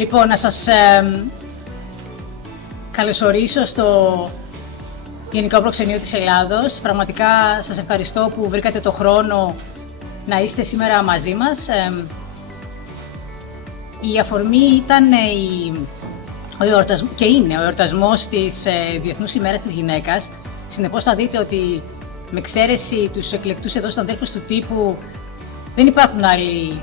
Λοιπόν, να σας καλωσορίσω στο Γενικό Προξενείο της Ελλάδος. Πραγματικά σας ευχαριστώ που βρήκατε το χρόνο να είστε σήμερα μαζί μας. Η αφορμή ήταν και είναι ο εορτασμός της Διεθνούς ημέρας της γυναίκας. Συνεπώς θα δείτε ότι με εξαίρεση τους εκλεκτούς εδώ συναδέλφους του τύπου δεν υπάρχουν άλλοι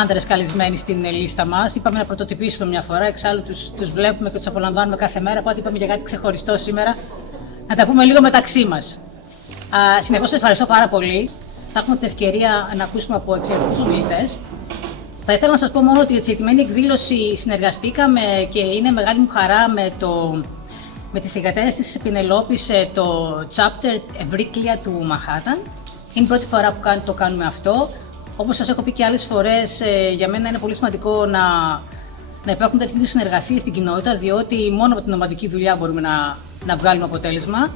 άνδρες καλεσμένοι στην λίστα μας. Είπαμε να πρωτοτυπήσουμε μια φορά, εξάλλου τους βλέπουμε και τους απολαμβάνουμε κάθε μέρα, οπότε είπαμε για κάτι ξεχωριστό σήμερα, να τα πούμε λίγο μεταξύ μας. Συνεπώς σας ευχαριστώ πάρα πολύ. Θα έχουμε την ευκαιρία να ακούσουμε από εξαιρετικούς ομιλητές. Θα ήθελα να σας πω μόνο ότι για τη συγκεκριμένη εκδήλωση συνεργαστήκαμε και είναι μεγάλη μου χαρά με τις θυγατέρες της Πινελόπης, το Chapter Evryklea του Μανχάταν. Είναι η πρώτη φορά που το κάνουμε αυτό. Όπως σας έχω πει και άλλες φορές, για μένα είναι πολύ σημαντικό να υπάρχουν τέτοιου είδους συνεργασίες στην κοινότητα, διότι μόνο από την ομαδική δουλειά μπορούμε να βγάλουμε αποτέλεσμα.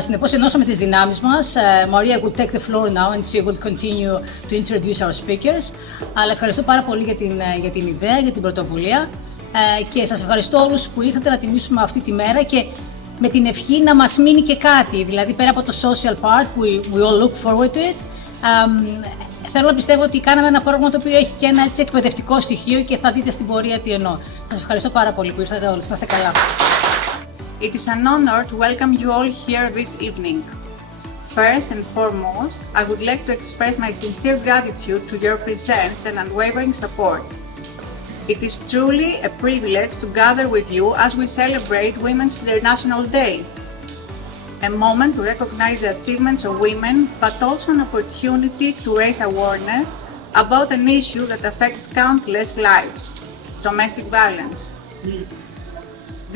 Συνεπώς, ενώσαμε τις δυνάμεις μας. Maria will take the floor now and she will continue to introduce our speakers. Αλλά ευχαριστώ πάρα πολύ για την ιδέα, για την πρωτοβουλία και σας ευχαριστώ όλους που ήρθατε να τιμήσουμε αυτή τη μέρα και με την ευχή να μας μείνει και κάτι, δηλαδή πέρα από το social part που we all look forward to it. Θέλω να πιστεύω ότι κάναμε ένα πρόγραμμα το οποίο έχει και ένα έτσι εκπαιδευτικό στοιχείο και θα δείτε στην πορεία τι εννοώ. Σας ευχαριστώ πάρα πολύ που ήρθατε όλοι. Να είστε καλά. It is an honor to welcome you all here this evening. First and foremost, I would like to express my sincere gratitude to your presence and unwavering support. It is truly a privilege to gather with you as we celebrate Women's International Day. A moment to recognize the achievements of women, but also an opportunity to raise awareness about an issue that affects countless lives: domestic violence.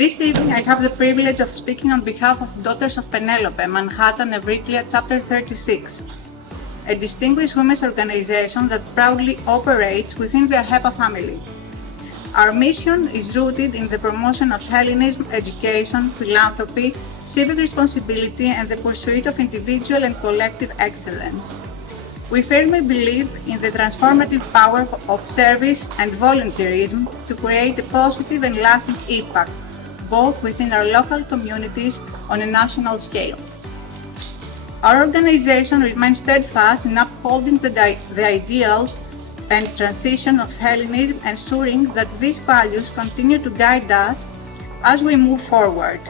This evening I have the privilege of speaking on behalf of Daughters of Penelope, Manhattan, Evryklea Chapter 36, a distinguished women's organization that proudly operates within the HEPA family. Our mission is rooted in the promotion of Hellenism, education, philanthropy, civic responsibility, and the pursuit of individual and collective excellence. We firmly believe in the transformative power of service and volunteerism to create a positive and lasting impact, both within our local communities on a national scale. Our organization remains steadfast in upholding the ideals and transition of Hellenism, ensuring that these values continue to guide us as we move forward.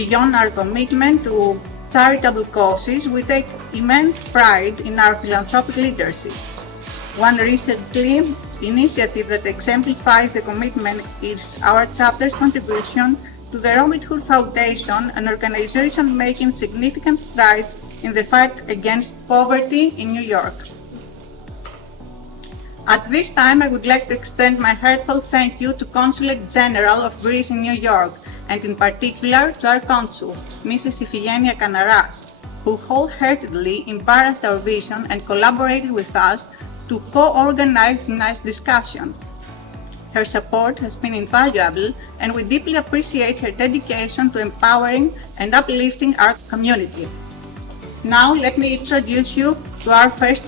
Beyond our commitment to charitable causes, we take immense pride in our philanthropic leadership. One recently initiative that exemplifies the commitment is our chapter's contribution to the Robin Hood Foundation, an organization making significant strides in the fight against poverty in New York. At this time, I would like to extend my heartfelt thank you to Consulate General of Greece in New York, and in particular to our consul, Mrs. Evryklea Chapter, who wholeheartedly embraced our vision and collaborated with us to co-organize tonight's discussion. Her support has been invaluable, and we deeply appreciate her dedication to empowering and uplifting our community. Now, let me introduce you to our first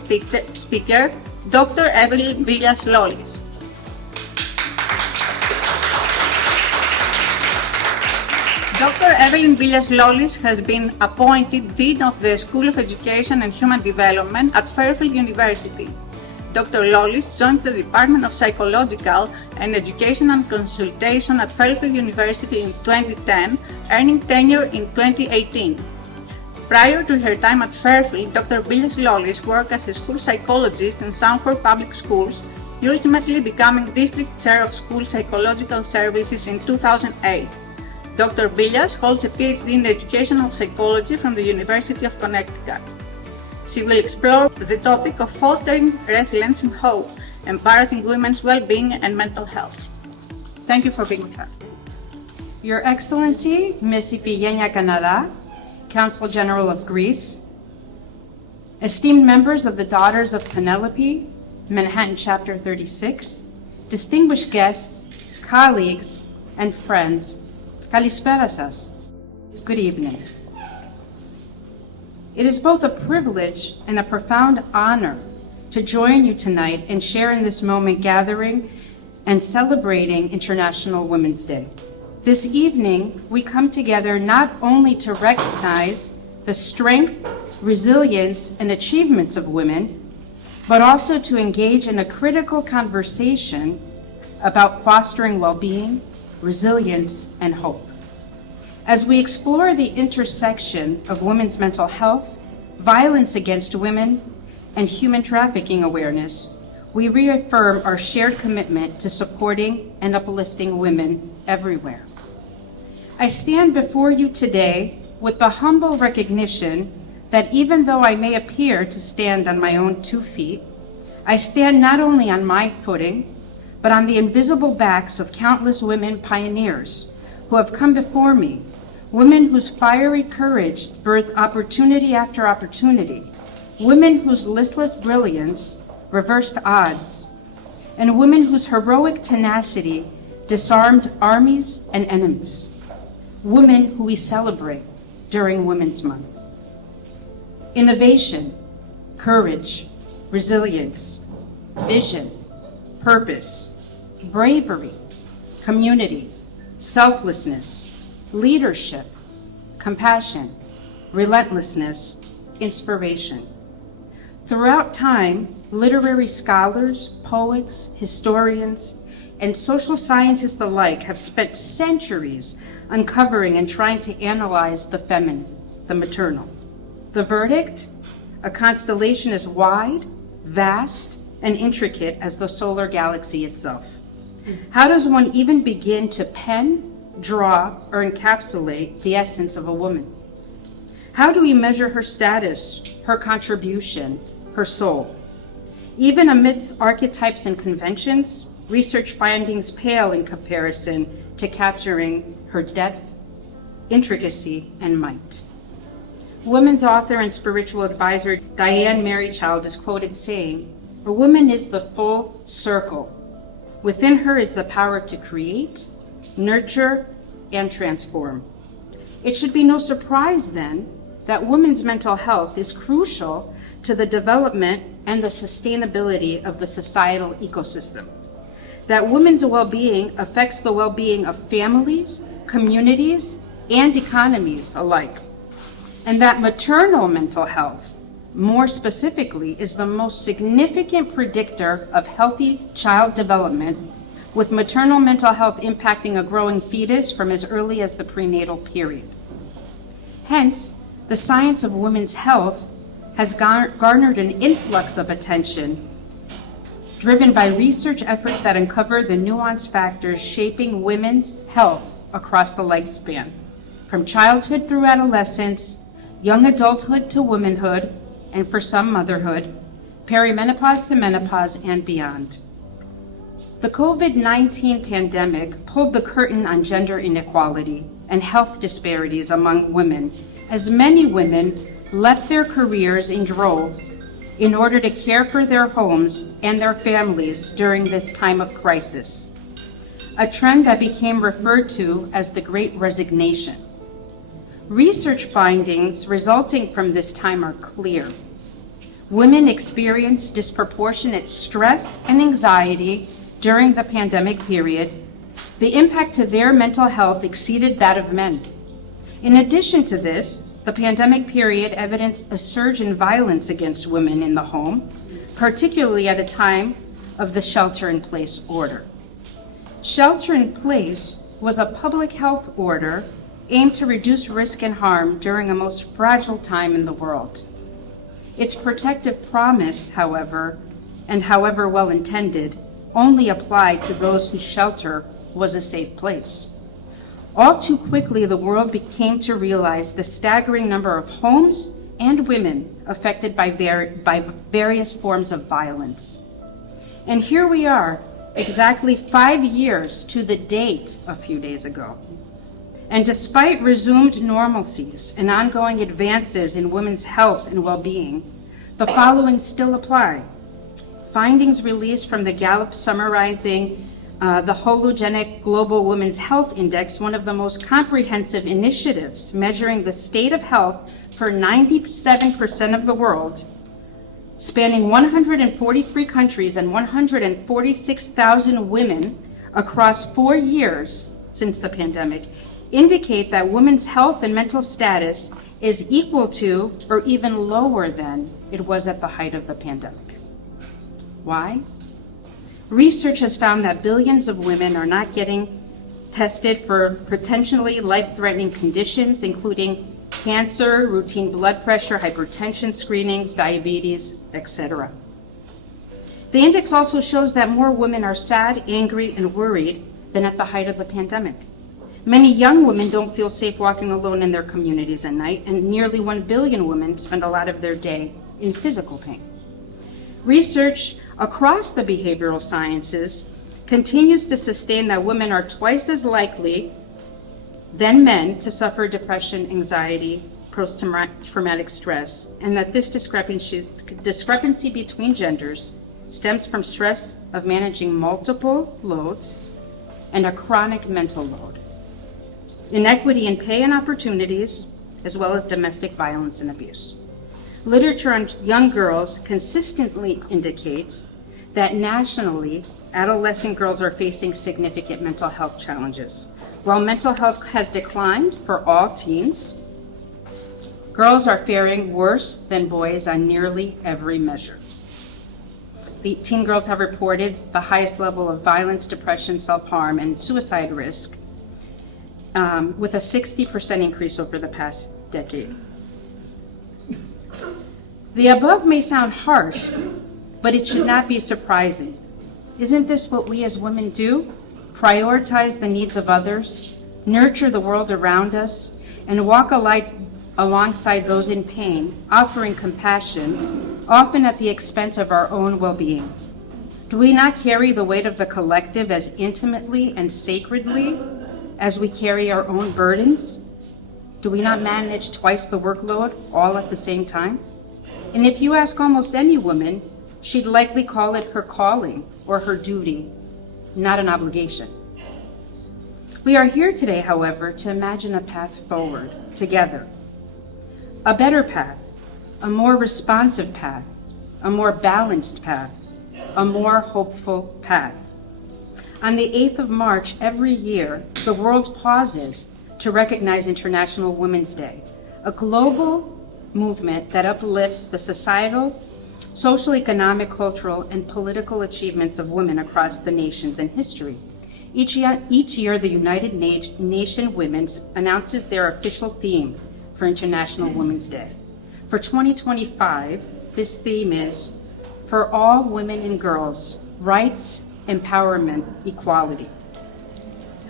speaker, Dr. Evryklea Chapter. Dr. Evryklea Chapter has been appointed Dean of the School of Education and Human Development at Fairfield University. Dr. Lollis joined the Department of Psychological and Educational Consultation at Fairfield University in 2010, earning tenure in 2018. Prior to her time at Fairfield, Dr. Evryklea worked as a school psychologist in Sanford Public Schools, ultimately becoming District Chair of School Psychological Services in 2008. Dr. Evryklea holds a PhD in Educational Psychology from the University of Connecticut. She will explore the topic of fostering resilience and hope, embarrassing women's well-being and mental health. Thank you for being with us. Your Excellency, Ms. Evryklea Chapter, Consulate General of Greece, esteemed members of the Daughters of Penelope, Manhattan Chapter 36, distinguished guests, colleagues, and friends, Kalispera σας. Good evening. It is both a privilege and a profound honor to join you tonight and share in this moment gathering and celebrating International Women's Day. This evening, we come together not only to recognize the strength, resilience, and achievements of women, but also to engage in a critical conversation about fostering well-being, resilience, and hope. As we explore the intersection of women's mental health, violence against women, and human trafficking awareness, we reaffirm our shared commitment to supporting and uplifting women everywhere. I stand before you today with the humble recognition that even though I may appear to stand on my own 2 feet, I stand not only on my footing, but on the invisible backs of countless women pioneers who have come before me, women whose fiery courage birthed opportunity after opportunity, women whose listless brilliance reversed odds, and women whose heroic tenacity disarmed armies and enemies, women who we celebrate during Women's Month. Innovation, courage, resilience, vision, purpose, bravery, community, selflessness, leadership, compassion, relentlessness, inspiration. Throughout time, literary scholars, poets, historians, and social scientists alike have spent centuries uncovering and trying to analyze the feminine, the maternal. The verdict? A constellation as wide, vast, and intricate as the solar galaxy itself. How does one even begin to pen, draw, or encapsulate the essence of a woman? How do we measure her status, her contribution, her soul? Even amidst archetypes and conventions, research findings pale in comparison to capturing her depth, intricacy, and might. Women's author and spiritual advisor Diane Marychild is quoted saying, "A woman is the full circle. Within her is the power to create, nurture, and transform." It should be no surprise then that women's mental health is crucial to the development and the sustainability of the societal ecosystem. That women's well-being affects the well-being of families, communities, and economies alike. And that maternal mental health, more specifically, is the most significant predictor of healthy child development, with maternal mental health impacting a growing fetus from as early as the prenatal period. Hence, the science of women's health has garnered an influx of attention, driven by research efforts that uncover the nuanced factors shaping women's health across the lifespan, from childhood through adolescence, young adulthood to womanhood, and for some motherhood, perimenopause to menopause, and beyond. The COVID-19 pandemic pulled the curtain on gender inequality and health disparities among women, as many women left their careers in droves in order to care for their homes and their families during this time of crisis, a trend that became referred to as the Great Resignation. Research findings resulting from this time are clear. Women experienced disproportionate stress and anxiety during the pandemic period. The impact to their mental health exceeded that of men. In addition to this, the pandemic period evidenced a surge in violence against women in the home, particularly at a time of the shelter-in-place order. Shelter-in-place was a public health order aimed to reduce risk and harm during a most fragile time in the world. Its protective promise, however, and however well intended, only applied to those whose shelter was a safe place. All too quickly, the world came to realize the staggering number of homes and women affected by various forms of violence. And here we are, exactly 5 years to the date a few days ago. And despite resumed normalcies and ongoing advances in women's health and well-being, the following still apply. Findings released from the Gallup summarizing the Hologenic Global Women's Health Index, one of the most comprehensive initiatives measuring the state of health for 97% of the world, spanning 143 countries and 146,000 women across 4 years since the pandemic, indicate that women's health and mental status is equal to or even lower than it was at the height of the pandemic. Why? Research has found that billions of women are not getting tested for potentially life-threatening conditions, including cancer, routine blood pressure, hypertension screenings, diabetes, etc. The index also shows that more women are sad, angry, and worried than at the height of the pandemic. Many young women don't feel safe walking alone in their communities at night, and nearly 1 billion women spend a lot of their day in physical pain. Research across the behavioral sciences continues to sustain that women are twice as likely than men to suffer depression, anxiety, post-traumatic stress, and that this discrepancy between genders stems from stress of managing multiple loads and a chronic mental load, inequity in pay and opportunities, as well as domestic violence and abuse. Literature on young girls consistently indicates that nationally, adolescent girls are facing significant mental health challenges. While mental health has declined for all teens, girls are faring worse than boys on nearly every measure. The teen girls have reported the highest level of violence, depression, self-harm, and suicide risk, with a 60% increase over the past decade. The above may sound harsh, but it should not be surprising. Isn't this what we as women do? Prioritize the needs of others, nurture the world around us, and walk alongside those in pain, offering compassion, often at the expense of our own well-being. Do we not carry the weight of the collective as intimately and sacredly as we carry our own burdens? Do we not manage twice the workload all at the same time? And if you ask almost any woman, she'd likely call it her calling or her duty, not an obligation. We are here today, however, to imagine a path forward together. A better path, a more responsive path, a more balanced path, a more hopeful path. On the 8th of March every year, the world pauses to recognize International Women's Day, a global movement that uplifts the societal, social, economic, cultural, and political achievements of women across the nations and history. Each year, the United Nations Women announces their official theme for International Women's Day. For 2025, this theme is For All Women and Girls, Rights, Empowerment, Equality.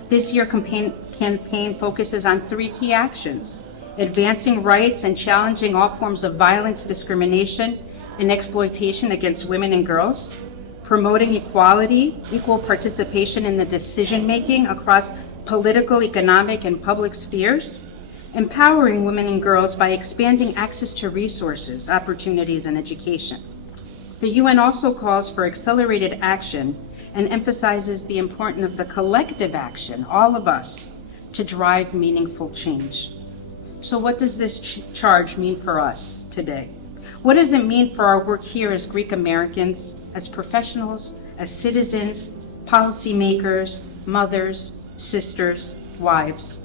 This year's campaign focuses on 3 key actions: advancing rights and challenging all forms of violence, discrimination, and exploitation against women and girls, promoting equality, equal participation in the decision-making across political, economic, and public spheres, empowering women and girls by expanding access to resources, opportunities, and education. The UN also calls for accelerated action and emphasizes the importance of the collective action, all of us, to drive meaningful change. So what does this charge mean for us today? What does it mean for our work here as Greek Americans, as professionals, as citizens, policymakers, mothers, sisters, wives?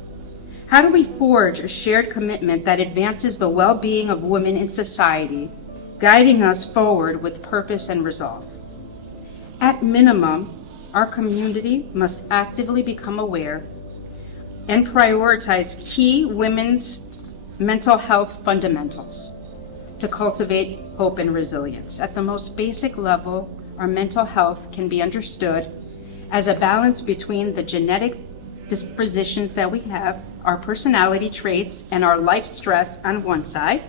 How do we forge a shared commitment that advances the well-being of women in society, guiding us forward with purpose and resolve? At minimum, our community must actively become aware and prioritize key women's mental health fundamentals to cultivate hope and resilience. At the most basic level, our mental health can be understood as a balance between the genetic dispositions that we have, our personality traits, and our life stress on one side,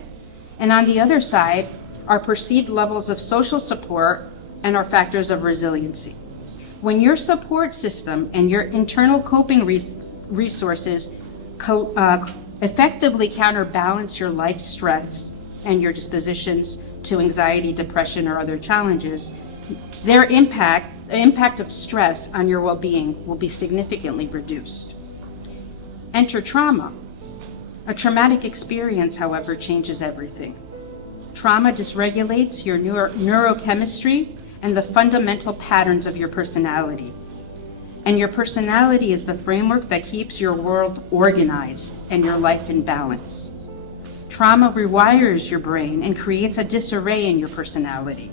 and on the other side, our perceived levels of social support and our factors of resiliency. When your support system and your internal coping resources effectively counterbalance your life stress and your dispositions to anxiety, depression, or other challenges, the impact of stress on your well-being will be significantly reduced. Enter trauma. A traumatic experience, however, changes everything. Trauma dysregulates your neurochemistry and the fundamental patterns of your personality. And your personality is the framework that keeps your world organized and your life in balance. Trauma rewires your brain and creates a disarray in your personality.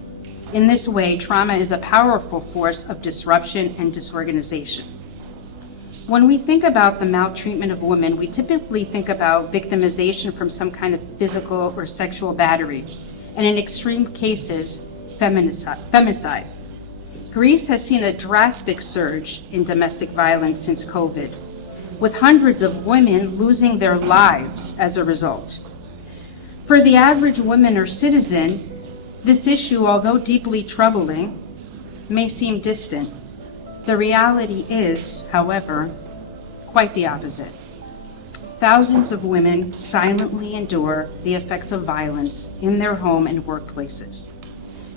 In this way, trauma is a powerful force of disruption and disorganization. When we think about the maltreatment of women, we typically think about victimization from some kind of physical or sexual battery, and in extreme cases, femicide. Greece has seen a drastic surge in domestic violence since COVID, with hundreds of women losing their lives as a result. For the average woman or citizen, this issue, although deeply troubling, may seem distant. The reality is, however, quite the opposite. Thousands of women silently endure the effects of violence in their home and workplaces.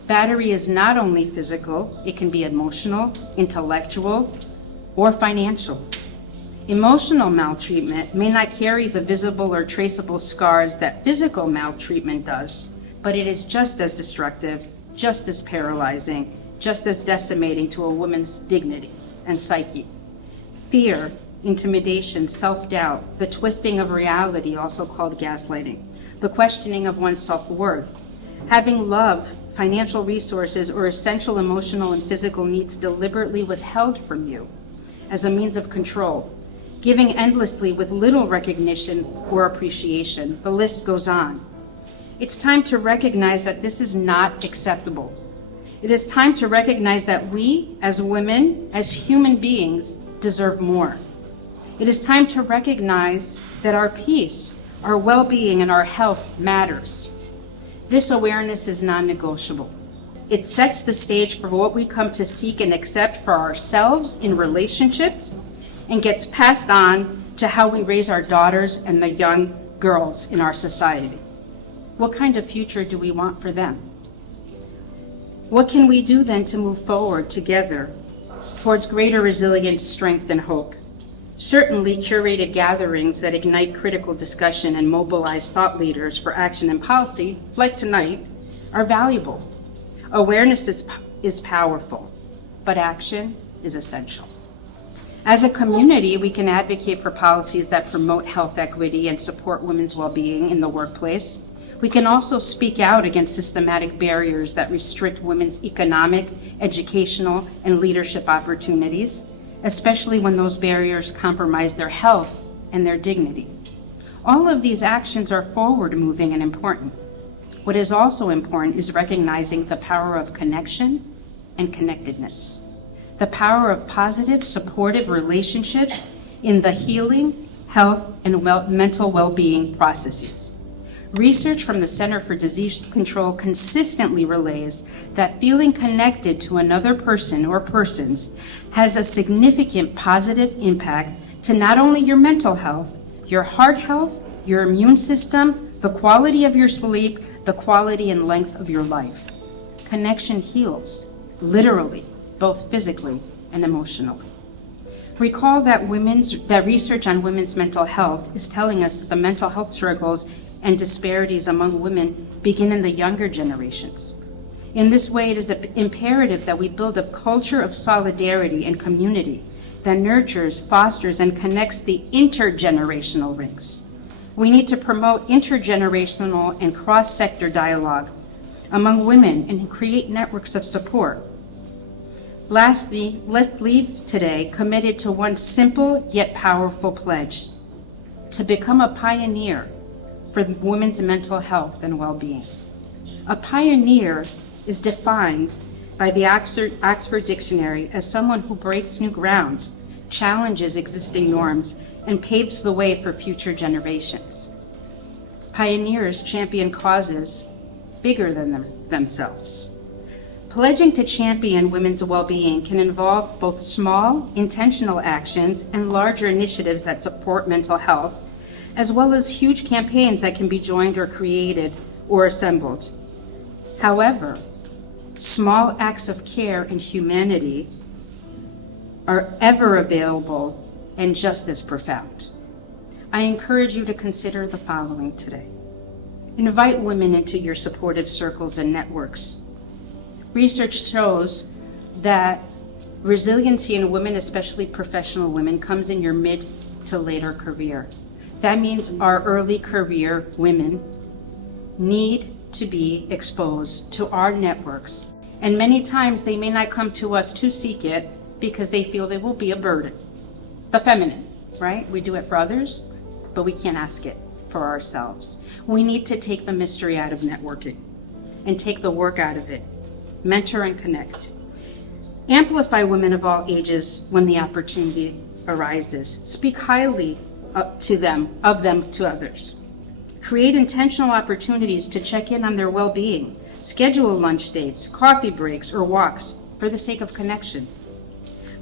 Battery is not only physical, it can be emotional, intellectual, or financial. Emotional maltreatment may not carry the visible or traceable scars that physical maltreatment does, but it is just as destructive, just as paralyzing, just as decimating to a woman's dignity and psyche. Fear, intimidation, self-doubt, the twisting of reality, also called gaslighting, the questioning of one's self-worth, having love, financial resources, or essential emotional and physical needs deliberately withheld from you as a means of control, giving endlessly with little recognition or appreciation. The list goes on. It's time to recognize that this is not acceptable. It is time to recognize that we, as women, as human beings, deserve more. It is time to recognize that our peace, our well-being, and our health matters. This awareness is non-negotiable. It sets the stage for what we come to seek and accept for ourselves in relationships and gets passed on to how we raise our daughters and the young girls in our society. What kind of future do we want for them? What can we do then to move forward together towards greater resilience, strength, and hope? Certainly, curated gatherings that ignite critical discussion and mobilize thought leaders for action and policy, like tonight, are valuable. Awareness is powerful, but action is essential. As a community, we can advocate for policies that promote health equity and support women's well-being in the workplace. We can also speak out against systematic barriers that restrict women's economic, educational, and leadership opportunities, especially when those barriers compromise their health and their dignity. All of these actions are forward-moving and important. What is also important is recognizing the power of connection and connectedness, the power of positive, supportive relationships in the healing, health, and mental well-being processes. Research from the Center for Disease Control consistently relays that feeling connected to another person or persons has a significant positive impact to not only your mental health, your heart health, your immune system, the quality of your sleep, the quality and length of your life. Connection heals, literally, both physically and emotionally. Recall that research on women's mental health is telling us that the mental health struggles and disparities among women begin in the younger generations. In this way, it is imperative that we build a culture of solidarity and community that nurtures, fosters, and connects the intergenerational links. We need to promote intergenerational and cross-sector dialogue among women and create networks of support. Lastly, let's leave today committed to one simple yet powerful pledge: to become a pioneer for women's mental health and well-being. A pioneer is defined by the Oxford Dictionary as someone who breaks new ground, challenges existing norms, and paves the way for future generations. Pioneers champion causes bigger than themselves. Pledging to champion women's well-being can involve both small, intentional actions and larger initiatives that support mental health, as well as huge campaigns that can be joined or created or assembled. However, small acts of care and humanity are ever available and just as profound. I encourage you to consider the following today. Invite women into your supportive circles and networks. Research shows that resiliency in women, especially professional women, comes in your mid to later career. That means our early career women need to be exposed to our networks. And many times they may not come to us to seek it because they feel they will be a burden. The feminine, right? We do it for others, but we can't ask it for ourselves. We need to take the mystery out of networking and take the work out of it. Mentor and connect. Amplify women of all ages when the opportunity arises. Speak highly of them to others. Create intentional opportunities to check in on their well-being. Schedule lunch dates, coffee breaks, or walks for the sake of connection.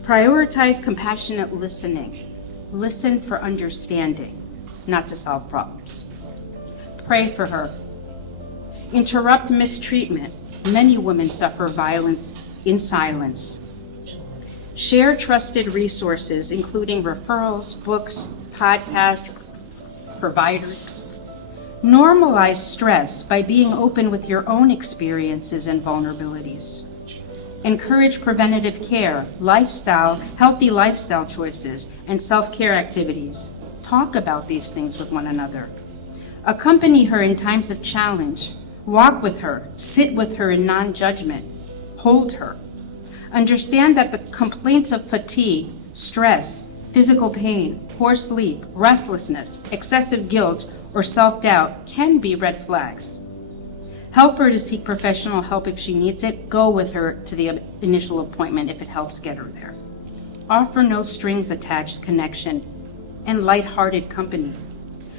Prioritize compassionate listening. Listen for understanding, not to solve problems. Pray for her. Interrupt mistreatment. Many women suffer violence in silence. Share trusted resources, including referrals, books, podcasts, providers. Normalize stress by being open with your own experiences and vulnerabilities. Encourage preventative care, healthy lifestyle choices, and self-care activities. Talk about these things with one another. Accompany her in times of challenge. Walk with her, sit with her in non-judgment. Hold her. Understand that the complaints of fatigue, stress, physical pain, poor sleep, restlessness, excessive guilt, or self-doubt can be red flags. Help her to seek professional help if she needs it. Go with her to the initial appointment if it helps get her there. Offer no strings attached connection and lighthearted company.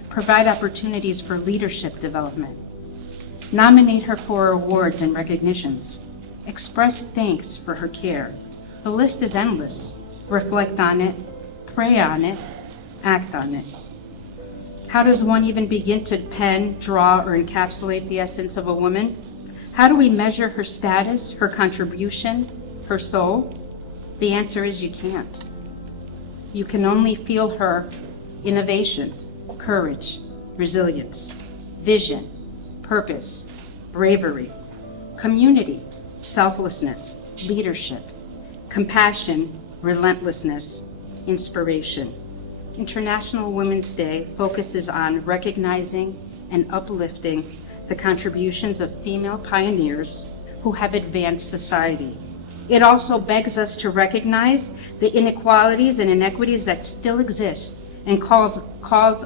Provide opportunities for leadership development. Nominate her for awards and recognitions. Express thanks for her care. The list is endless. Reflect on it, pray on it, act on it. How does one even begin to pen, draw, or encapsulate the essence of a woman? How do we measure her status, her contribution, her soul? The answer is you can't. You can only feel her innovation, courage, resilience, vision, purpose, bravery, community, selflessness, leadership, compassion, relentlessness, inspiration. International Women's Day focuses on recognizing and uplifting the contributions of female pioneers who have advanced society. It also begs us to recognize the inequalities and inequities that still exist and calls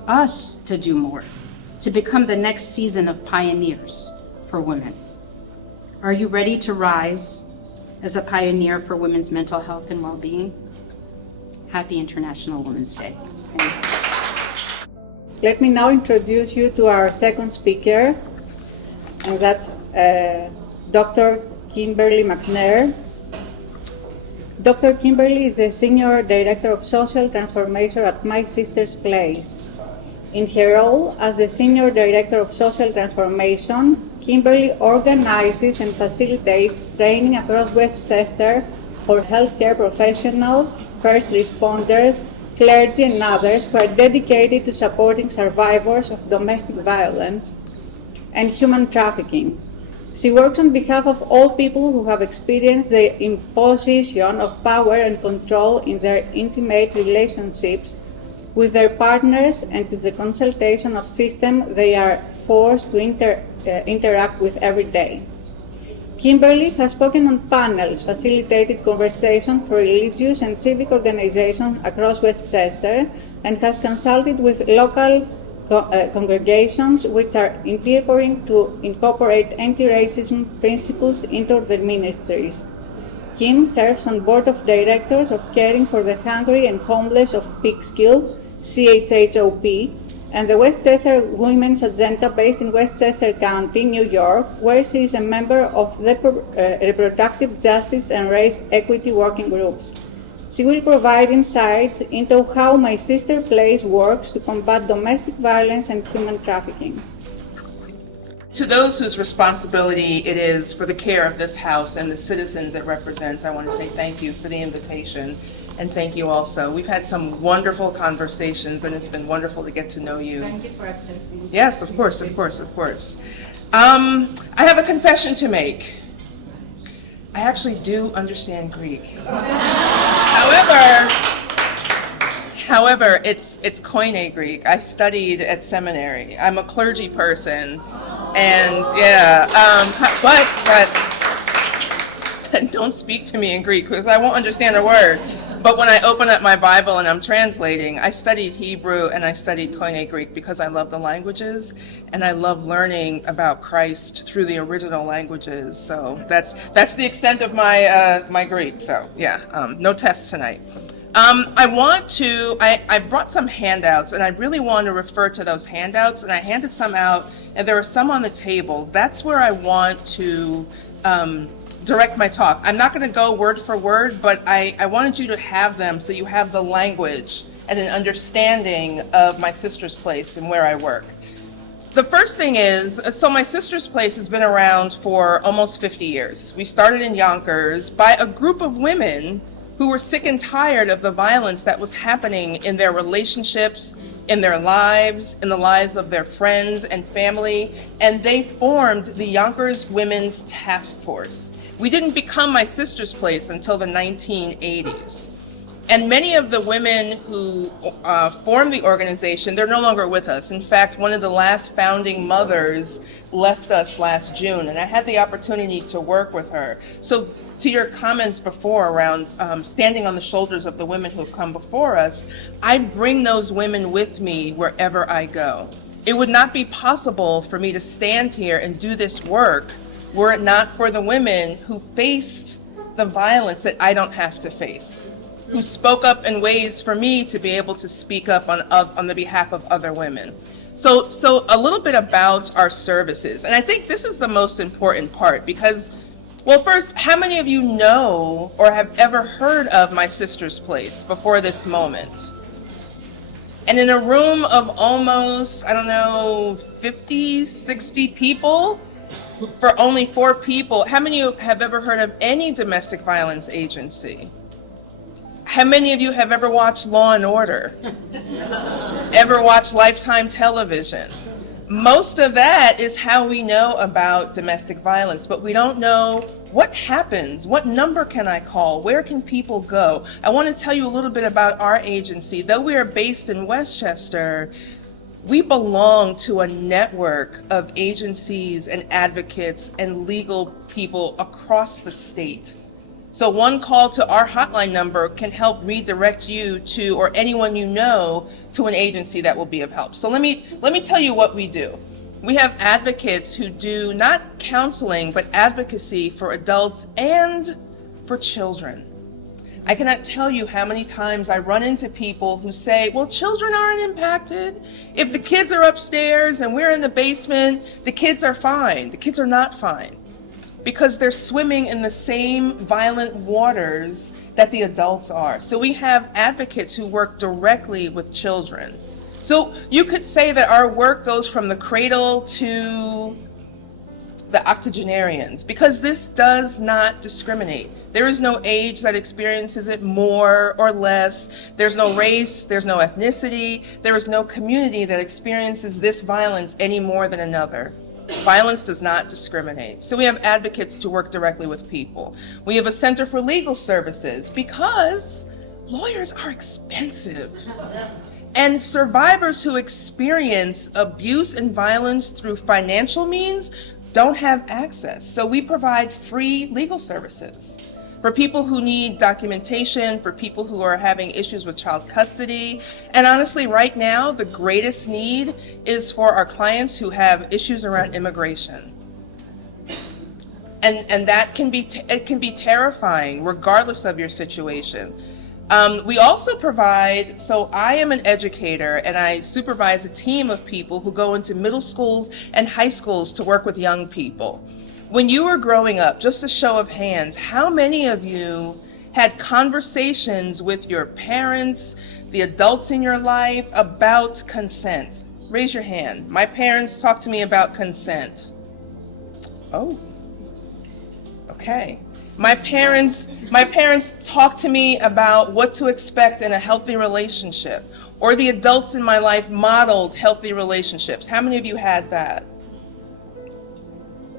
us to do more, to become the next season of pioneers for women. Are you ready to rise as a pioneer for women's mental health and well-being? Happy International Women's Day. Let me now introduce you to our second speaker, and that's Dr. Kimberly McNair. Dr. Kimberly is the Senior Director of Social Transformation at My Sister's Place. In her role as the Senior Director of Social Transformation, Kimberly organizes and facilitates training across Westchester for healthcare professionals, first responders, clergy, and others who are dedicated to supporting survivors of domestic violence and human trafficking. She works on behalf of all people who have experienced the imposition of power and control in their intimate relationships with their partners and with the consultation of systems they are forced to interact with every day. Kimberly has spoken on panels, facilitated conversation for religious and civic organizations across Westchester, and has consulted with local congregations which are endeavoring to incorporate anti-racism principles into their ministries. Kim serves on board of directors of Caring for the Hungry and Homeless of Peekskill, CHHOP, and the Westchester Women's Agenda based in Westchester County, New York, where she is a member of the Reproductive Justice and Race Equity Working Groups. She will provide insight into how My Sister Place works to combat domestic violence and human trafficking. To those whose responsibility it is for the care of this house and the citizens it represents, I want to say thank you for the invitation. And thank you also. We've had some wonderful conversations, and it's been wonderful to get to know you. Thank you for accepting. Yes, of course, of course, of course. I have a confession to make. I actually do understand Greek. However, it's Koine Greek. I studied at seminary. I'm a clergy person, and yeah, but don't speak to me in Greek because I won't understand a word. But when I open up my Bible and I'm translating, I studied Hebrew and I studied Koine Greek because I love the languages and I love learning about Christ through the original languages. So that's the extent of my Greek. So yeah, no tests tonight. I brought some handouts and I really want to refer to those handouts, and I handed some out and there are some on the table. That's where I want to direct my talk. I'm not going to go word for word, but I wanted you to have them so you have the language and an understanding of my sister's place and where I work. The first thing is, so my sister's place has been around for almost 50 years. We started in Yonkers by a group of women who were sick and tired of the violence that was happening in their relationships, in their lives, in the lives of their friends and family, and they formed the Yonkers Women's Task Force. We didn't become my sister's place until the 1980s. And many of the women who formed the organization, they're no longer with us. In fact, one of the last founding mothers left us last June, and I had the opportunity to work with her. So to your comments before around standing on the shoulders of the women who have come before us, I bring those women with me wherever I go. It would not be possible for me to stand here and do this work were it not for the women who faced the violence that I don't have to face, who spoke up in ways for me to be able to speak up on the behalf of other women. So a little bit about our services, and I think this is the most important part because, well, first, how many of you know or have ever heard of my sister's place before this moment? And in a room of almost, 50, 60 people, for only 4 people, how many of you have ever heard of any domestic violence agency? How many of you have ever watched Law and Order? Ever watched Lifetime television? Most of that is how we know about domestic violence, but we don't know what happens, what number can I call, where can people go? I want to tell you a little bit about our agency. Though we are based in Westchester, we belong to a network of agencies and advocates and legal people across the state. So one call to our hotline number can help redirect you to, or anyone you know, to an agency that will be of help. So let me tell you what we do. We have advocates who do not counseling, but advocacy for adults and for children. I cannot tell you how many times I run into people who say, well, children aren't impacted. If the kids are upstairs and we're in the basement, the kids are fine. The kids are not fine because they're swimming in the same violent waters that the adults are. So we have advocates who work directly with children. So you could say that our work goes from the cradle to the octogenarians because this does not discriminate. There is no age that experiences it more or less. There's no race, there's no ethnicity, there is no community that experiences this violence any more than another. Violence does not discriminate. So we have advocates to work directly with people. We have a Center for Legal Services because lawyers are expensive. And survivors who experience abuse and violence through financial means don't have access. So we provide free legal services for people who need documentation, for people who are having issues with child custody. And honestly, right now, the greatest need is for our clients who have issues around immigration. And that can be terrifying, regardless of your situation. We also provide, so I am an educator and I supervise a team of people who go into middle schools and high schools to work with young people. When you were growing up, just a show of hands, how many of you had conversations with your parents, the adults in your life, about consent? Raise your hand. My parents talked to me about consent. Oh, okay. My parents talked to me about what to expect in a healthy relationship, or the adults in my life modeled healthy relationships. How many of you had that?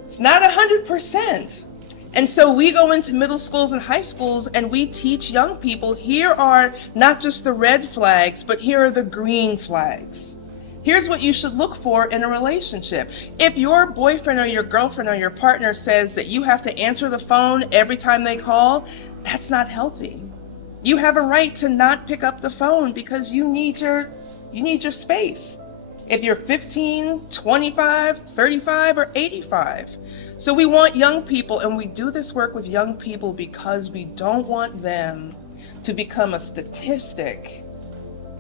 It's not 100%. And so we go into middle schools and high schools and we teach young people, here are not just the red flags, but here are the green flags. Here's what you should look for in a relationship. If your boyfriend or your girlfriend or your partner says that you have to answer the phone every time they call, that's not healthy. You have a right to not pick up the phone because you need your space. If you're 15, 25, 35, or 85. So we want young people, and we do this work with young people because we don't want them to become a statistic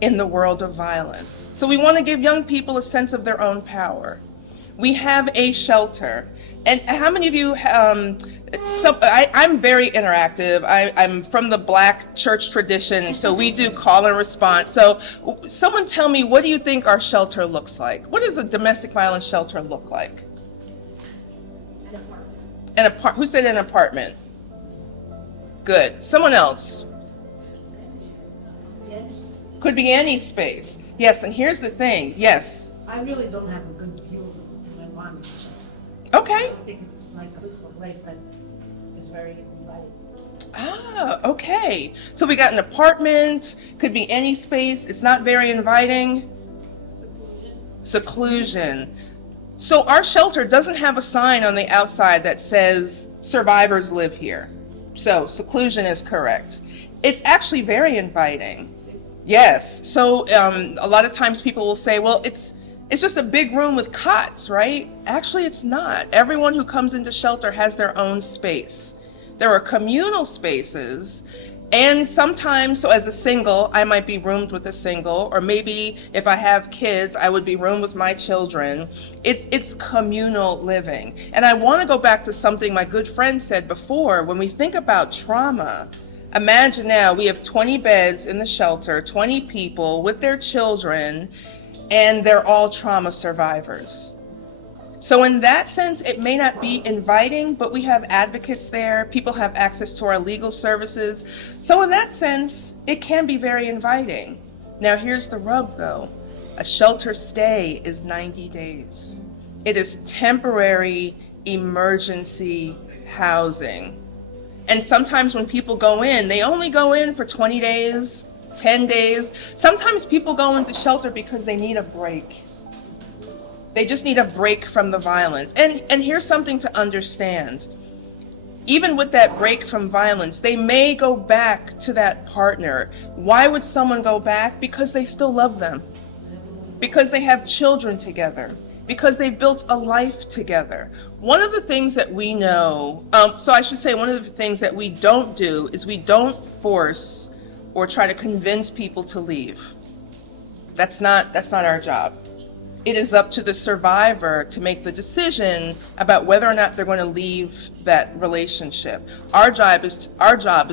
in the world of violence. So we want to give young people a sense of their own power. We have a shelter. And how many of you, I'm very interactive. I'm from the Black church tradition, so we do call and response. So someone tell me, what do you think our shelter looks like? What does a domestic violence shelter look like? Who said an apartment? Good. Someone else? Could be any space. Yes, and here's the thing. Yes. I really don't have a good view of my mom's shelter. Okay. I think it's like a place that is very inviting. Ah, okay. So we got an apartment, could be any space. It's not very inviting. Seclusion. So our shelter doesn't have a sign on the outside that says survivors live here. So seclusion is correct. It's actually very inviting. Yes. So a lot of times people will say, well, it's just a big room with cots, right? Actually, it's not. Everyone who comes into shelter has their own space. There are communal spaces. And sometimes, so as a single, I might be roomed with a single, or maybe if I have kids, I would be roomed with my children. It's communal living. And I want to go back to something my good friend said before. When we think about trauma, imagine now we have 20 beds in the shelter, 20 people with their children, and they're all trauma survivors. So in that sense, it may not be inviting, but we have advocates there. People have access to our legal services. So in that sense, it can be very inviting. Now here's the rub though. A shelter stay is 90 days. It is temporary emergency housing. And sometimes when people go in, they only go in for 20 days, 10 days. Sometimes people go into shelter because they need a break. They just need a break from the violence. And here's something to understand. Even with that break from violence, they may go back to that partner. Why would someone go back? Because they still love them. Because they have children together. Because they built a life together. One of the things that we know, one of the things that we don't do is we don't force or try to convince people to leave. That's not our job. It is up to the survivor to make the decision about whether or not they're going to leave that relationship. Our job is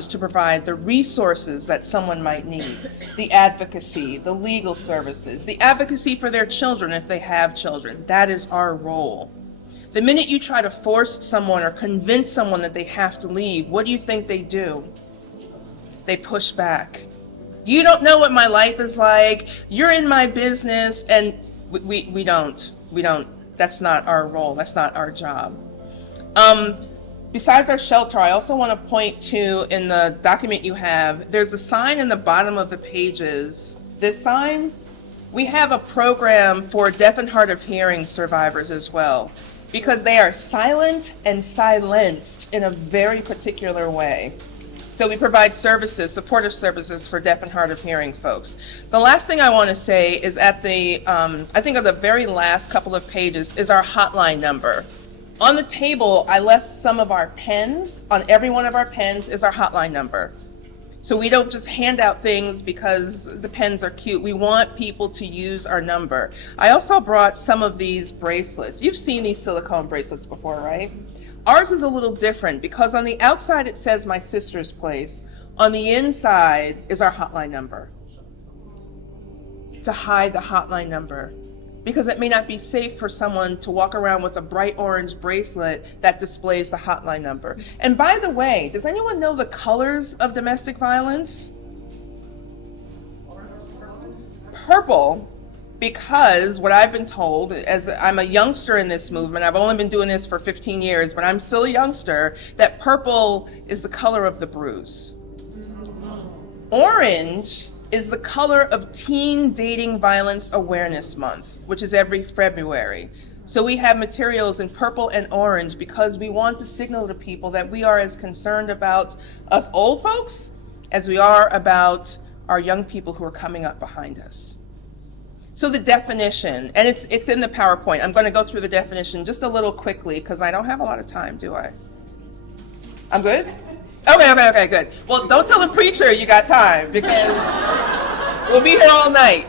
to provide the resources that someone might need, the advocacy, the legal services, the advocacy for their children if they have children. That is our role. The minute you try to force someone or convince someone that they have to leave, what do you think they do? They push back. You don't know what my life is like. You're in my business, and we don't. That's not our role. That's not our job. Besides our shelter, I also want to point to, in the document you have, there's a sign in the bottom of the pages. This sign, we have a program for deaf and hard of hearing survivors as well, because they are silent and silenced in a very particular way. So we provide services, supportive services for deaf and hard of hearing folks. The last thing I want to say is at the, I think on the very last couple of pages is our hotline number. On the table, I left some of our pens. On every one of our pens is our hotline number. So we don't just hand out things because the pens are cute. We want people to use our number. I also brought some of these bracelets. You've seen these silicone bracelets before, right? Ours is a little different because on the outside it says my sister's place. On the inside is our hotline number. To hide the hotline number. Because it may not be safe for someone to walk around with a bright orange bracelet that displays the hotline number. And by the way, does anyone know the colors of domestic violence? purple, because what I've been told, as I'm a youngster in this movement, I've only been doing this for 15 years, but I'm still a youngster, that purple is the color of the bruise. Orange is the color of Teen Dating Violence Awareness Month, which is every February. So we have materials in purple and orange because we want to signal to people that we are as concerned about us old folks as we are about our young people who are coming up behind us. So the definition, and it's in the PowerPoint. I'm going to go through the definition just a little quickly because I don't have a lot of time, do I? I'm good? Okay, good. Well, don't tell the preacher you got time because we'll be here all night.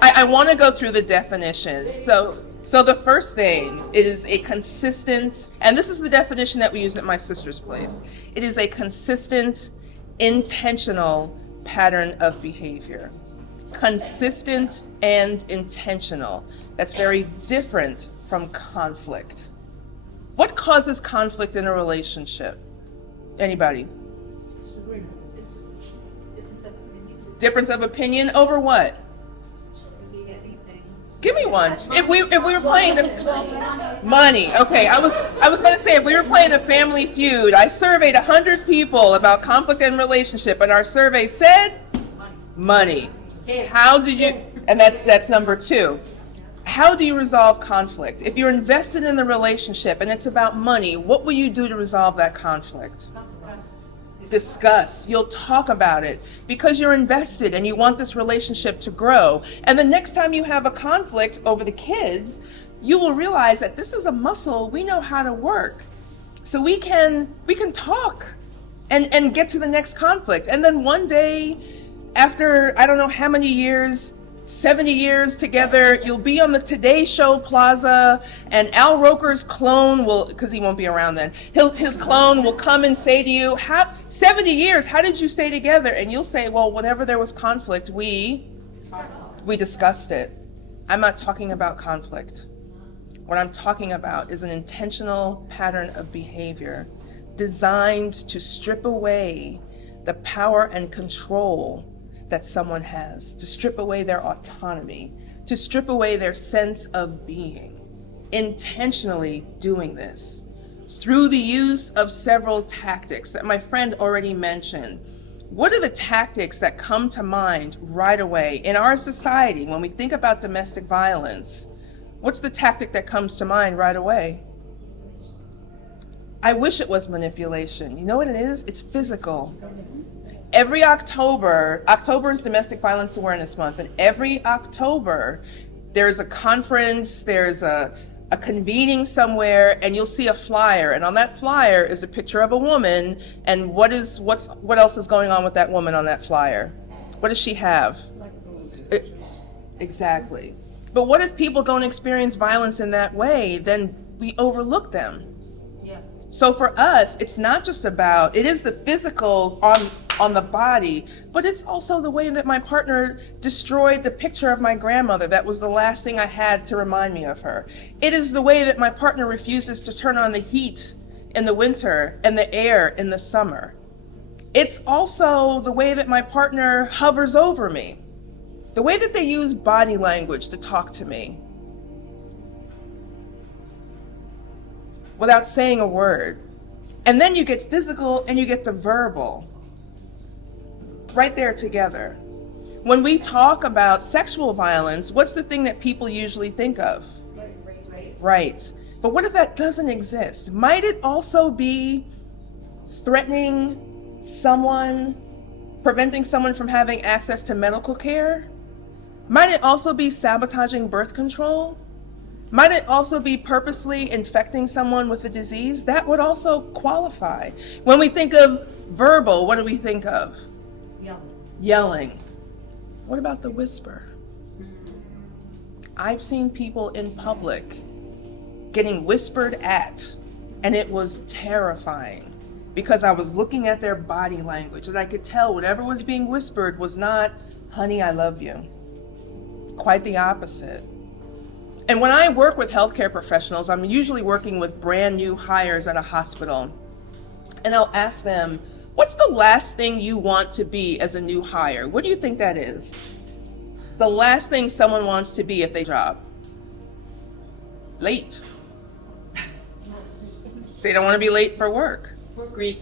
I want to go through the definition. So the first thing is a consistent, and this is the definition that we use at my sister's place. It is a consistent, intentional pattern of behavior. Consistent and intentional. That's very different from conflict. What causes conflict in a relationship? Anybody? Difference of opinion over what? Give me one. If we were playing the money, okay. I was going to say if we were playing a Family Feud, I surveyed 100 people about conflict and relationship, and our survey said money. How did you? And that's number 2. How do you resolve conflict? If you're invested in the relationship and it's about money, what will you do to resolve that conflict? Discuss. You'll talk about it because you're invested and you want this relationship to grow. And the next time you have a conflict over the kids, you will realize that this is a muscle we know how to work. So we can talk and get to the next conflict. And then one day, after I don't know how many years, 70 years together, you'll be on the Today Show Plaza, and Al Roker's clone will, because he won't be around then, his clone will come and say to you, 70 years, how did you stay together? And you'll say, well, whenever there was conflict, we discussed it. I'm not talking about conflict. What I'm talking about is an intentional pattern of behavior designed to strip away the power and control that someone has, to strip away their autonomy, to strip away their sense of being, intentionally doing this through the use of several tactics that my friend already mentioned. What are the tactics that come to mind right away in our society when we think about domestic violence? What's the tactic that comes to mind right away? I wish it was manipulation. You know what it is? It's physical. Every October is Domestic Violence Awareness Month, and every October there's a conference, there's a convening somewhere, and you'll see a flyer, and on that flyer is a picture of a woman, and what else is going on with that woman on that flyer? What does she have? Exactly. But what if people don't experience violence in that way? Then we overlook them. So for us, it's not just about, it is the physical on the body, but it's also the way that my partner destroyed the picture of my grandmother. That was the last thing I had to remind me of her. It is the way that my partner refuses to turn on the heat in the winter and the air in the summer. It's also the way that my partner hovers over me, the way that they use body language to talk to me without saying a word. And then you get physical and you get the verbal right there together. When we talk about sexual violence, what's the thing that people usually think of? Right. But what if that doesn't exist? Might it also be threatening someone, preventing someone from having access to medical care? Might it also be sabotaging birth control? Might it also be purposely infecting someone with a disease? That would also qualify. When we think of verbal, what do we think of? Yelling. What about the whisper? I've seen people in public getting whispered at, and it was terrifying because I was looking at their body language and I could tell whatever was being whispered was not, honey, I love you. Quite the opposite. And when I work with healthcare professionals, I'm usually working with brand new hires at a hospital. And I'll ask them, what's the last thing you want to be as a new hire? What do you think that is? the last thing someone wants to be if they job? Late. They don't want to be late for work. We're Greek.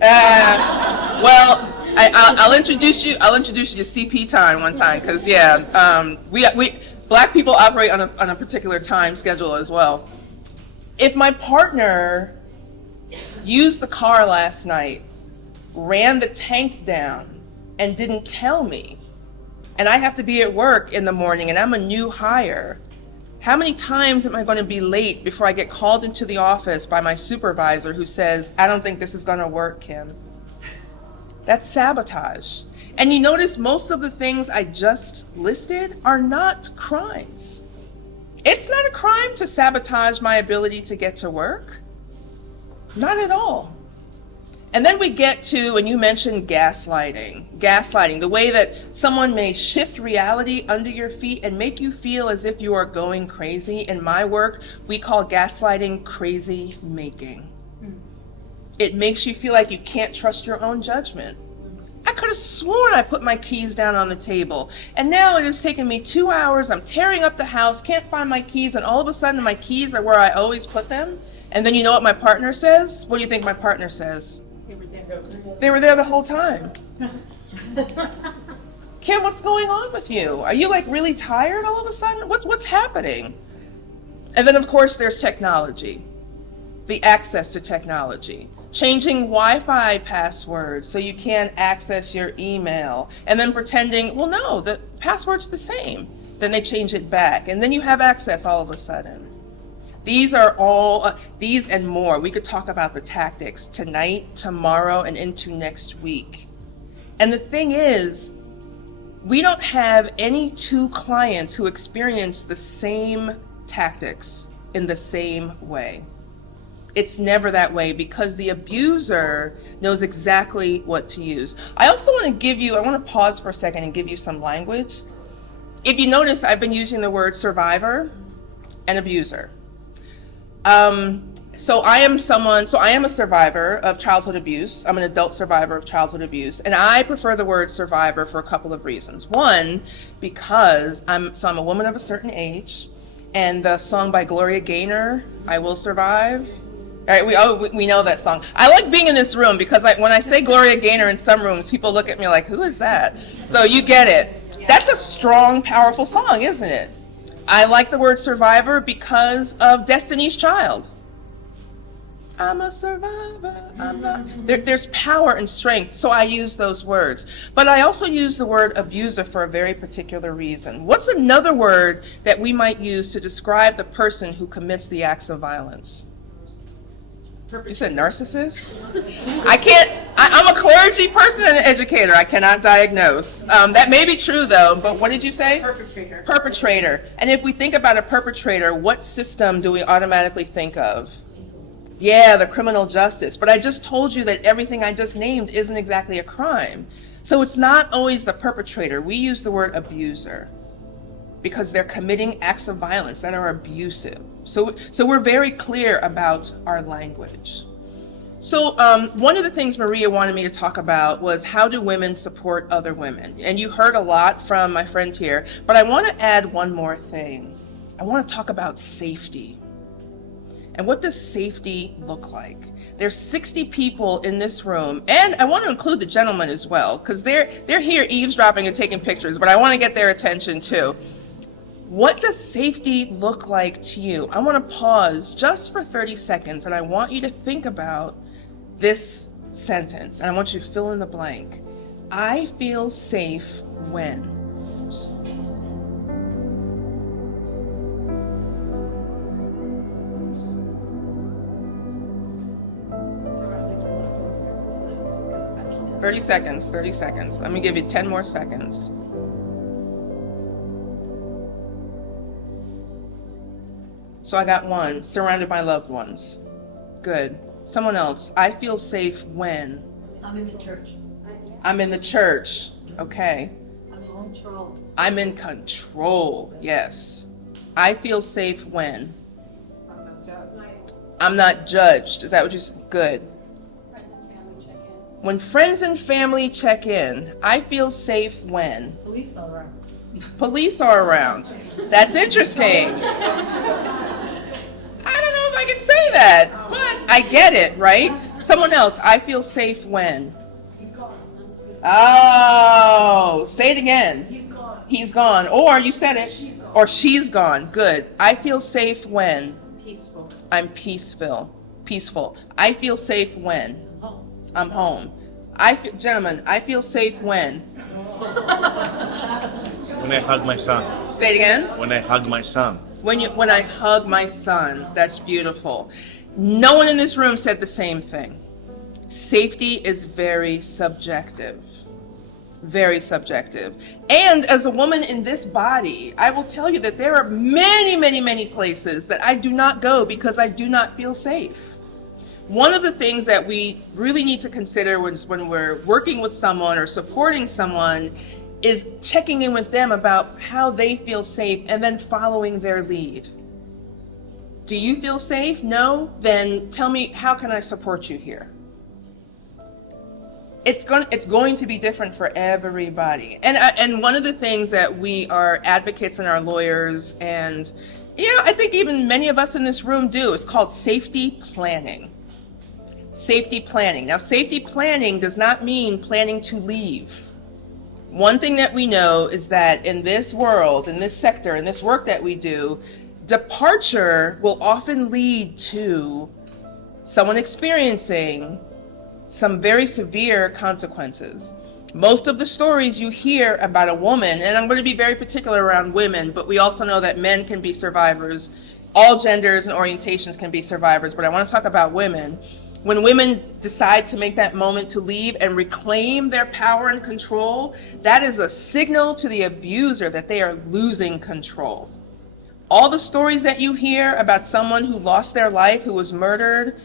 Well, I'll introduce you. I'll introduce you to CP time one time, because we Black people operate on a particular time schedule as well. If my partner used the car last night, ran the tank down, and didn't tell me, and I have to be at work in the morning, and I'm a new hire, how many times am I going to be late before I get called into the office by my supervisor who says, I don't think this is going to work, Kim? That's sabotage. And you notice most of the things I just listed are not crimes. It's not a crime to sabotage my ability to get to work. Not at all. And then we get to, and you mentioned gaslighting. Gaslighting, the way that someone may shift reality under your feet and make you feel as if you are going crazy. In my work, we call gaslighting crazy making. It makes you feel like you can't trust your own judgment. I could have sworn I put my keys down on the table, and now it has taken me 2 hours. I'm tearing up the house, can't find my keys, and all of a sudden my keys are where I always put them. And then you know what my partner says? What do you think my partner says? They were there the whole time. Kim, what's going on with you? Are you like really tired all of a sudden? What's happening? And then of course there's technology, the access to technology. Changing Wi-Fi passwords so you can't access your email, and then pretending, well, no, the password's the same. Then they change it back, and then you have access all of a sudden. These are all, these and more. We could talk about the tactics tonight, tomorrow, and into next week. And the thing is, we don't have any two clients who experience the same tactics in the same way. It's never that way because the abuser knows exactly what to use. I also want to give you, I want to pause for a second and give you some language. If you notice, I've been using the word survivor and abuser. So I am a survivor of childhood abuse. I'm an adult survivor of childhood abuse. And I prefer the word survivor for a couple of reasons. One, because I'm a woman of a certain age, and the song by Gloria Gaynor, I Will Survive. All right, we know that song. I like being in this room because when I say Gloria Gaynor in some rooms, people look at me like, who is that? So you get it. That's a strong, powerful song, isn't it? I like the word survivor because of Destiny's Child. I'm a survivor, I'm not. There's power and strength, so I use those words. But I also use the word abuser for a very particular reason. What's another word that we might use to describe the person who commits the acts of violence? You said narcissist? I'm a clergy person and an educator. I cannot diagnose. That may be true though, but what did you say? Perpetrator. Perpetrator. And if we think about a perpetrator, what system do we automatically think of? Yeah, the criminal justice. But I just told you that everything I just named isn't exactly a crime. So it's not always the perpetrator. We use the word abuser because they're committing acts of violence that are abusive. So we're very clear about our language. So one of the things Maria wanted me to talk about was how do women support other women? And you heard a lot from my friend here, but I want to add one more thing. I want to talk about safety. And what does safety look like? There's 60 people in this room, and I want to include the gentlemen as well, because they're here eavesdropping and taking pictures, but I want to get their attention too. What does safety look like to you? I want to pause just for 30 seconds, and I want you to think about this sentence, and I want you to fill in the blank. I feel safe when. Thirty seconds. Let me give you 10 more seconds. So I got one, surrounded by loved ones. Good. Someone else. I feel safe when? I'm in the church. I'm in the church. Okay. I'm in control. I'm in control. Yes. I feel safe when? I'm not judged. Is that what you said? Good. Friends and family check in. When friends and family check in, I feel safe when? Police are around. Police are around. That's interesting. I don't know if I can say that, but I get it, right? Someone else, I feel safe when. Oh, say it again. He's gone. Or you said it. Or she's gone. Good. I feel safe when. Peaceful. I'm peaceful. Peaceful. I feel safe when. I'm home. Gentlemen, I feel safe when. When I hug my son. Say it again. When I hug my son. When I hug my son. That's beautiful. No one in this room said the same thing. Safety is very subjective. Very subjective. And as a woman in this body, I will tell you that there are many, many, many places that I do not go because I do not feel safe. One of the things that we really need to consider when we're working with someone or supporting someone is checking in with them about how they feel safe and then following their lead. Do you feel safe? No? Then tell me, how can I support you here? It's going to be different for everybody. And one of the things that we are advocates and our lawyers and, I think even many of us in this room do, is called safety planning. Safety planning. Now, safety planning does not mean planning to leave. One thing that we know is that in this world, in this sector, in this work that we do, departure will often lead to someone experiencing some very severe consequences. Most of the stories you hear about a woman, and I'm going to be very particular around women, but we also know that men can be survivors. All genders and orientations can be survivors, but I want to talk about women. When women decide to make that moment to leave and reclaim their power and control, that is a signal to the abuser that they are losing control. All the stories that you hear about someone who lost their life, who was murdered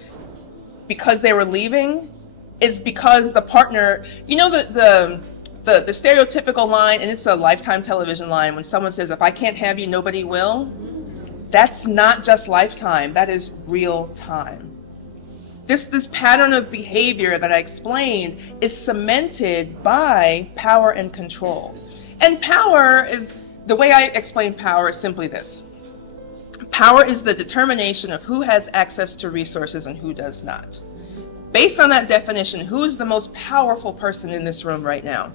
because they were leaving, is because the partner, the stereotypical line, and it's a Lifetime television line, when someone says, if I can't have you, nobody will. That's not just Lifetime, that is real time. This pattern of behavior that I explained is cemented by power and control. And power is, the way I explain power is simply this. Power is the determination of who has access to resources and who does not. Based on that definition, who is the most powerful person in this room right now?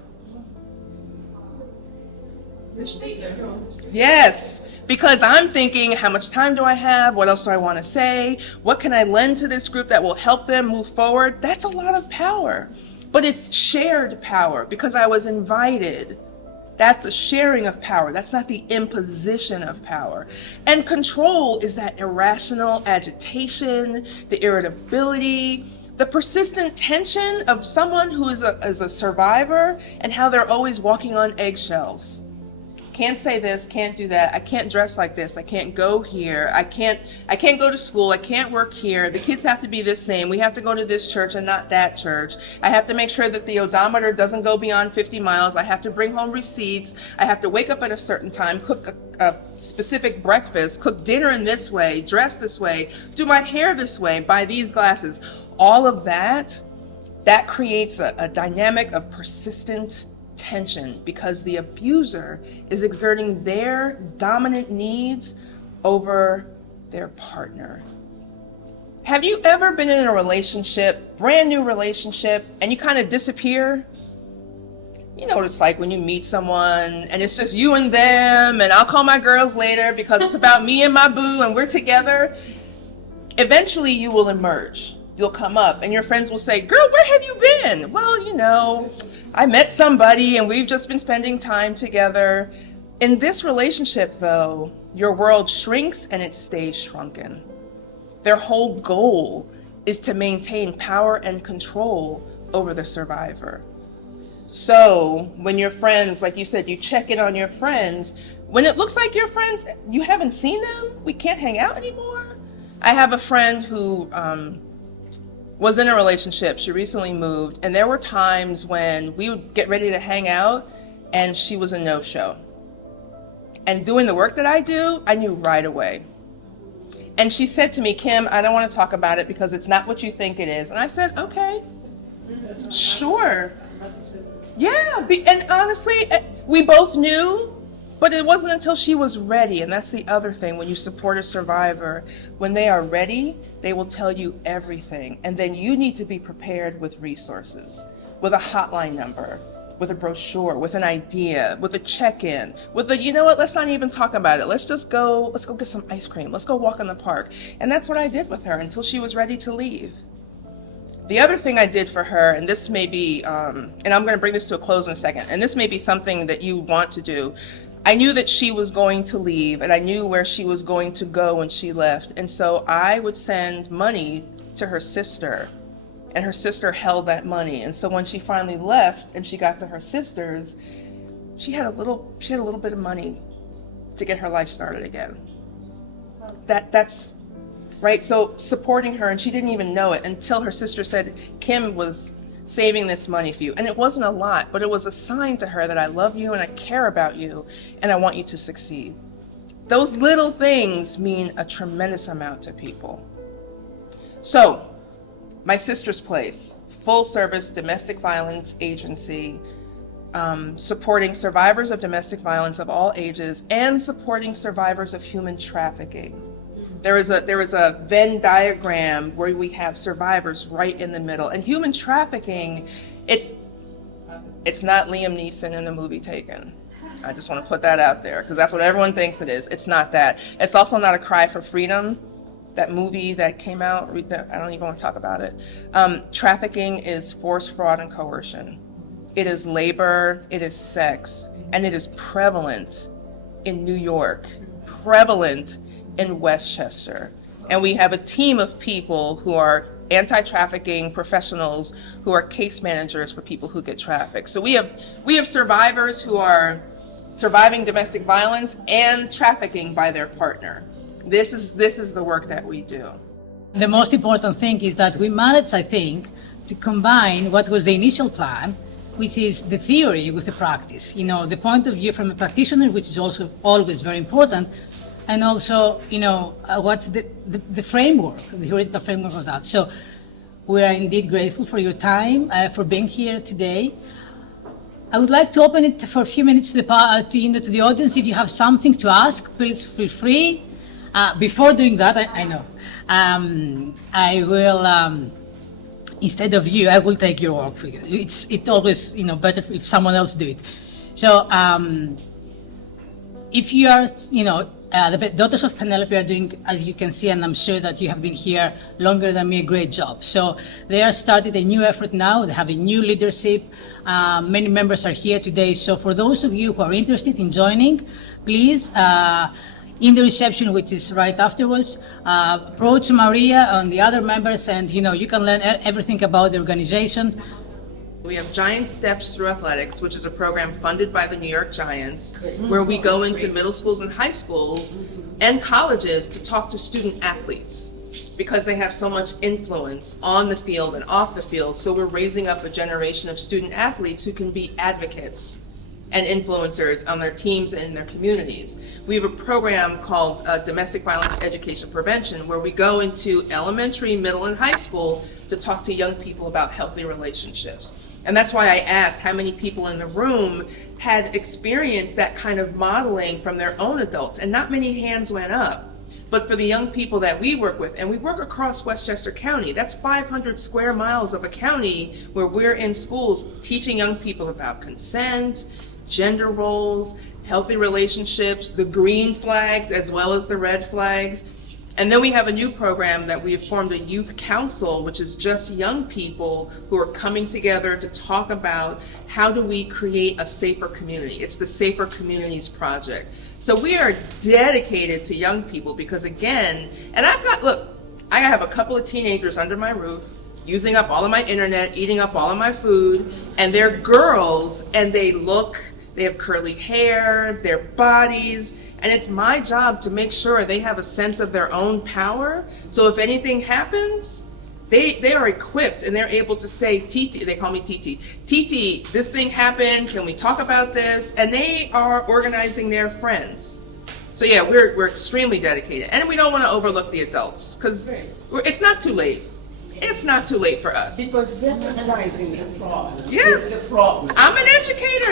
Yes, because I'm thinking, how much time do I have? What else do I want to say? What can I lend to this group that will help them move forward? That's a lot of power. But it's shared power because I was invited. That's a sharing of power. That's not the imposition of power. And control is that irrational agitation, the irritability, the persistent tension of someone who is a survivor and how they're always walking on eggshells. Can't say this, can't do that, I can't dress like this, I can't go here, I can't go to school, I can't work here, the kids have to be this name, we have to go to this church and not that church, I have to make sure that the odometer doesn't go beyond 50 miles, I have to bring home receipts, I have to wake up at a certain time, cook a specific breakfast, cook dinner in this way, dress this way, do my hair this way, buy these glasses. All of that creates a dynamic of persistent tension because the abuser is exerting their dominant needs over their partner. Have you ever been in a relationship, brand new relationship, and you kind of disappear? You know what it's like when you meet someone and it's just you and them, and I'll call my girls later because it's about me and my boo and we're together. Eventually you will emerge. You'll come up and your friends will say, girl, where have you been? Well, I met somebody and we've just been spending time together. In this relationship, though, your world shrinks and it stays shrunken. Their whole goal is to maintain power and control over the survivor. So when your friends, like you said, you check in on your friends, when it looks like your friends, you haven't seen them, we can't hang out anymore. I have a friend who was in a relationship. She recently moved, and there were times when we would get ready to hang out and she was a no-show. And doing the work that I do, I knew right away. And she said to me, Kim, I don't want to talk about it because it's not what you think it is. And I said, okay, sure. Yeah, and honestly, we both knew But it wasn't until she was ready, and that's the other thing when you support a survivor. When they are ready, they will tell you everything. And then you need to be prepared with resources, with a hotline number, with a brochure, with an idea, with a check-in, with a, you know what, let's not even talk about it. Let's go get some ice cream. Let's go walk in the park. And that's what I did with her until she was ready to leave. The other thing I did for her, and this may be, and I'm going to bring this to a close in a second, and this may be something that you want to do. I knew that she was going to leave, and I knew where she was going to go when she left. And so I would send money to her sister, and her sister held that money. And so when she finally left and she got to her sister's, she had a little bit of money to get her life started again. That's right. So supporting her, and she didn't even know it until her sister said, Kim was saving this money for you. And it wasn't a lot, but it was a sign to her that I love you and I care about you and I want you to succeed. Those little things mean a tremendous amount to people. So, my sister's place, full service domestic violence agency, supporting survivors of domestic violence of all ages and supporting survivors of human trafficking. There is a Venn diagram where we have survivors right in the middle. And human trafficking, it's not Liam Neeson in the movie Taken. I just want to put that out there because that's what everyone thinks it is. It's not that. It's also not A Cry for Freedom, that movie that came out. I don't even want to talk about it. Trafficking is force, fraud, and coercion. It is labor, it is sex, and it is prevalent in New York, prevalent in Westchester. And we have a team of people who are anti-trafficking professionals who are case managers for people who get trafficked. So we have survivors who are surviving domestic violence and trafficking by their partner. This is the work that we do. The most important thing is that we managed, I think, to combine what was the initial plan, which is the theory with the practice. You know, the point of view from a practitioner, which is also always very important, and also, you know, what's the framework, the theoretical framework of that. So we are indeed grateful for your time, for being here today. I would like to open it for a few minutes to the audience. If you have something to ask, please feel free. Before doing that, I know, I will, instead of you, I will take your work for you. It's always, you know, better if someone else do it. So if you are, you know, the Daughters of Penelope are doing, as you can see, and I'm sure that you have been here longer than me, a great job. So they are started a new effort now. They have a new leadership. Many members are here today. So for those of you who are interested in joining, please, in the reception, which is right afterwards, approach Maria and the other members, and you know, you can learn everything about the organization. We have Giant Steps Through Athletics, which is a program funded by the New York Giants, where we go into middle schools and high schools and colleges to talk to student athletes because they have so much influence on the field and off the field. So we're raising up a generation of student athletes who can be advocates and influencers on their teams and in their communities. We have a program called Domestic Violence Education Prevention, where we go into elementary, middle, and high school to talk to young people about healthy relationships. And that's why I asked how many people in the room had experienced that kind of modeling from their own adults, and not many hands went up. But for the young people that we work with, and we work across Westchester County, that's 500 square miles of a county where we're in schools teaching young people about consent, gender roles, healthy relationships, the green flags as well as the red flags. And then we have a new program that we have formed, a youth council, which is just young people who are coming together to talk about how do we create a safer community. It's the Safer Communities Project. So we are dedicated to young people because, again, and I have a couple of teenagers under my roof, using up all of my internet, eating up all of my food, and they're girls, and they have curly hair, their bodies, and it's my job to make sure they have a sense of their own power. So if anything happens, they are equipped and they're able to say, Titi, they call me Titi, Titi, this thing happened, can we talk about this? And they are organizing their friends. So yeah, we're extremely dedicated. And we don't want to overlook the adults because it's not too late. it's not too late for us. Because recognizing the problem is Yes. the problem. I'm an educator.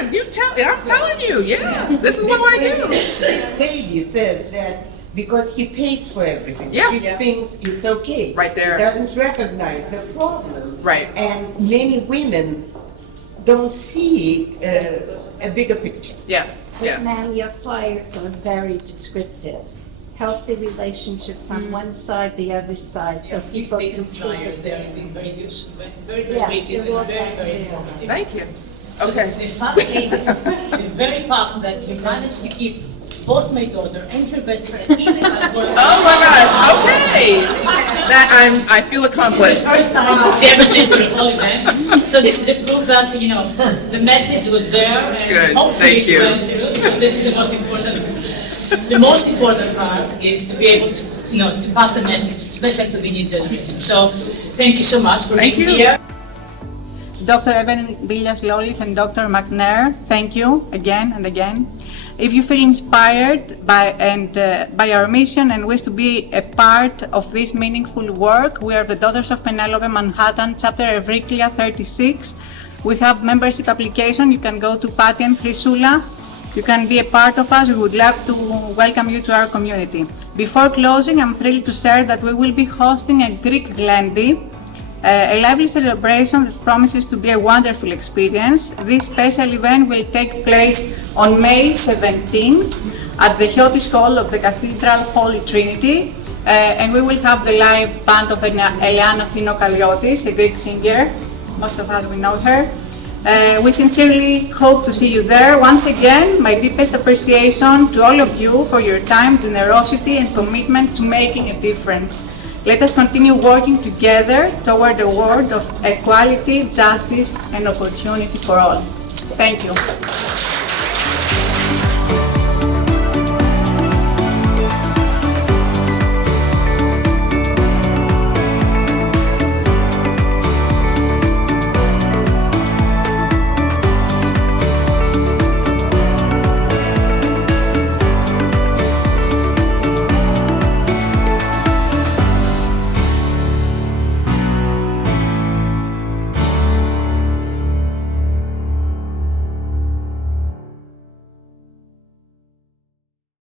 I'm telling you, yeah. This is what I do. This lady says that because he pays for everything, Yeah. he thinks it's okay. Right there. He doesn't recognize the problem. Right. And many women don't see a bigger picture. Yeah, But yeah. ma'am, your flyers are very descriptive. Healthy relationships on one side, the other side, so Please people take can some see flyers. They it. are very useful, very Yeah, descriptive, you're and very, very welcome. informative. Thank you. So Okay. the fact, ladies, the very fact that you managed to keep both my daughter and her best friend even at work. Oh my gosh, okay. I feel accomplished. First time it's ever seen for the whole event. So this is a proof that, the message was there and Good, hopefully thank you. it went through, because this is the most important. The most important part is to be able to, to pass the message, especially to the new generation. So thank you so much for Thank being you. here. Dr. Evryklea Chapter and Dr. McNair, thank you again and again. If you feel inspired by our mission and wish to be a part of this meaningful work, we are the Daughters of Penelope, Manhattan, Chapter Evryklea 36. We have membership application. You can go to Patty and Chrysula. You can be a part of us. We would love to welcome you to our community. Before closing, I'm thrilled to share that we will be hosting a Greek Glendi, a lively celebration that promises to be a wonderful experience. This special event will take place on May 17th at the Hiotis Hall of the Cathedral Holy Trinity, and we will have the live band of Eliana Thinokaliotis, a Greek singer. Most of us will know her. We sincerely hope to see you there. Once again, my deepest appreciation to all of you for your time, generosity, and commitment to making a difference. Let us continue working together toward a world of equality, justice, and opportunity for all. Thank you.